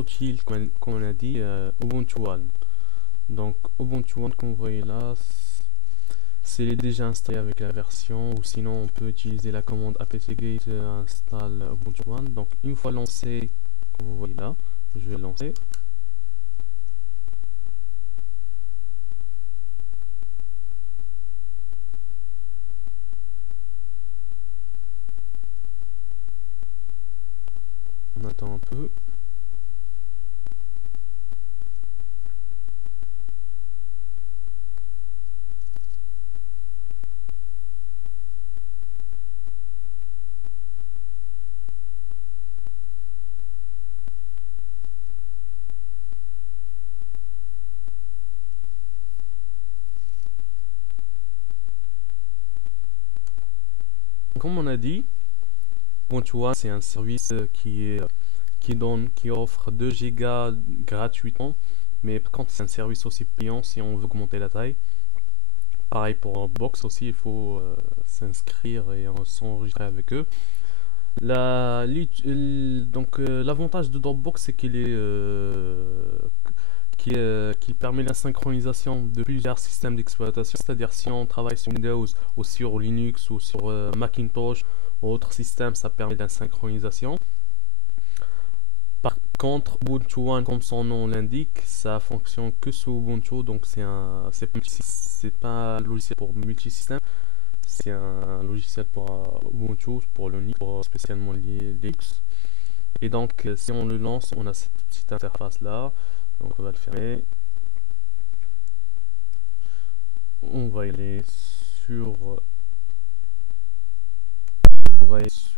autre utile, comme on a dit, Ubuntu One. Donc Ubuntu One, comme vous voyez là, c'est déjà installé avec la version, ou sinon on peut utiliser la commande apt-get install Ubuntu One. Donc une fois lancé, comme vous voyez là, je vais lancer. On attend un peu. Comme on a dit, Ubuntu One c'est un service qui offre 2 Go gratuitement, mais par contre c'est un service aussi payant si on veut augmenter la taille. Pareil pour Box aussi, il faut s'inscrire et s'enregistrer avec eux. L'avantage de Dropbox, c'est qu'il permet la synchronisation de plusieurs systèmes d'exploitation. C'est-à-dire si on travaille sur Windows ou sur Linux ou sur Macintosh ou autre système, ça permet la synchronisation. Par contre, Ubuntu One, comme son nom l'indique, ça fonctionne que sous Ubuntu, donc c'est pas un logiciel pour multisystème, c'est un logiciel pour Ubuntu, pour Linux, pour spécialement Linux. Et donc, si on le lance, on a cette petite interface là. Donc, on va le fermer. On va aller sur,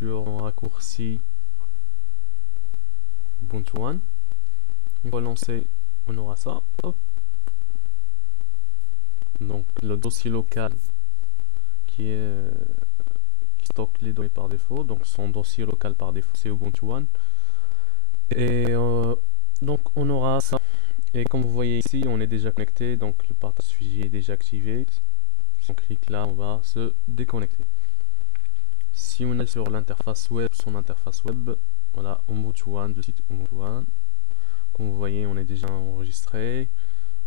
un raccourci Ubuntu One. Une fois lancé, on aura ça. Hop. Donc, le dossier local qui stocke les données par défaut. Donc, son dossier local par défaut, c'est Ubuntu One. Et donc, on aura ça. Et comme vous voyez ici, on est déjà connecté. Donc, le partage fichier est déjà activé. Si on clique là, on va se déconnecter. Si on est sur l'interface web, son interface web, voilà, Ubuntu One, le site Ubuntu One. Comme vous voyez, on est déjà enregistré.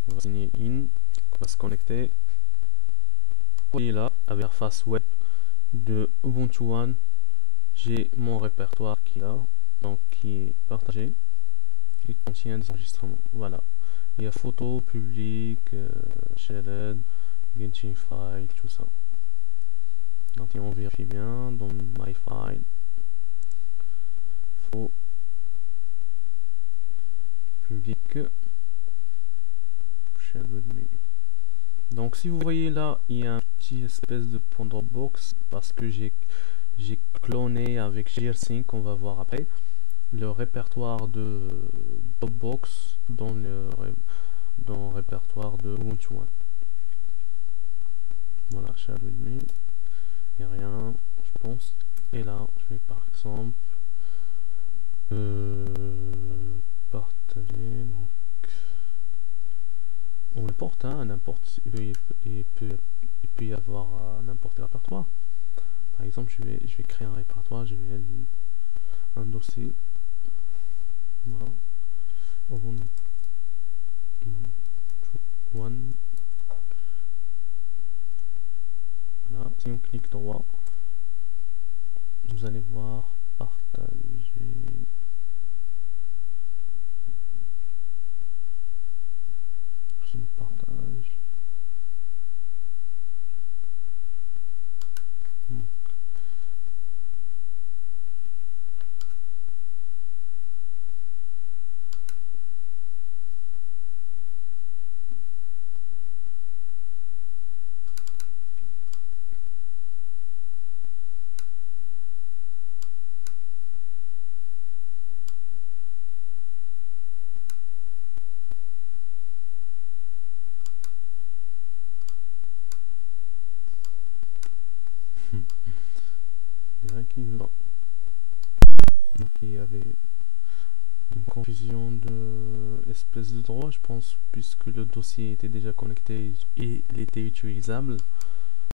On va signer in. On va se connecter. Vous voyez là, avec l'interface web de Ubuntu One, j'ai mon répertoire qui est là, donc qui est partagé, qui contient des enregistrements. Voilà. Il y a photos, public, shared, Genshin file, tout ça. Donc on vérifie bien dans my file. Faux. Public. Shared with me. Donc si vous voyez là, il y a un petit espèce de point Dropbox parce que j'ai cloné avec GearSync, on va voir après, le répertoire de Dropbox dans le répertoire de Ubuntu One. Voilà, share with me, il n'y a rien, je pense. Et là, je vais par exemple partager, donc on n'importe, hein, n'importe, il peut y avoir n'importe quel répertoire. Par exemple, je vais créer un répertoire, je vais un dossier, voilà, Ubuntu One. Voilà, si on clique droit, vous allez voir partager. Je partage. Donc. Donc il y avait une confusion de espèce de droit, je pense, puisque le dossier était déjà connecté et il était utilisable.